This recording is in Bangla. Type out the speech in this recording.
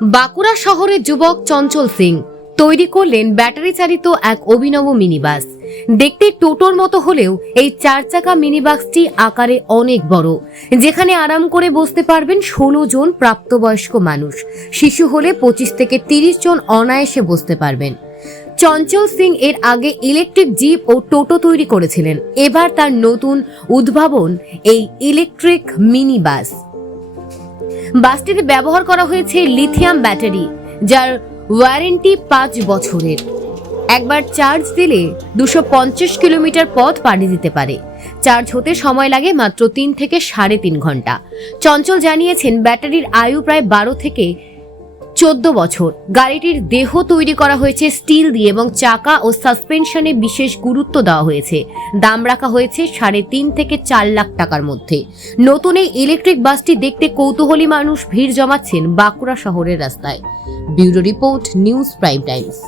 বাঁকুড়া শহরের যুবক চঞ্চল সিং তৈরি করলেন ব্যাটারি চালিত এক অভিনব মিনি বাস। দেখতে টোটোর মতো হলেও এই 4 চাকা মিনি বাসটি আকারে অনেক বড়, যেখানে আরাম করে বসতে পারবেন 16 জন প্রাপ্তবয়স্ক মানুষ। শিশু হলে 25 থেকে 30 জন অনায়াসে বসতে পারবেন। চঞ্চল সিং এর আগে ইলেকট্রিক জিপ ও টোটো তৈরি করেছিলেন। এবার তার নতুন উদ্ভাবন এই ইলেকট্রিক মিনি বাস। বাসটিতে ব্যবহার করা হয়েছে লিথিয়াম ব্যাটারি, যার ওয়ারেন্টি 5 বছরের। একবার চার্জ দিলে 250 কিলোমিটার পথ পাড়ি দিতে পারে। চার্জ হতে সময় লাগে মাত্র 3 থেকে 3.5 ঘন্টা। চঞ্চল জানিয়েছেন, ব্যাটারির আয়ু প্রায় 12 থেকে 14 বছর। গাড়িটির দেহ তৈরি করা হয়েছে স্টিল দিয়ে এবং চাকা ও সাসপেনশনে বিশেষ গুরুত্ব দেওয়া হয়েছে। দাম রাখা হয়েছে 3.5 থেকে 4 লাখ টাকার মধ্যে। নতুন এই ইলেকট্রিক বাসটি দেখতে কৌতূহলী মানুষ ভিড় জমাচ্ছেন বাঁকুড়া শহরের রাস্তায়। Bureau report, news prime Times.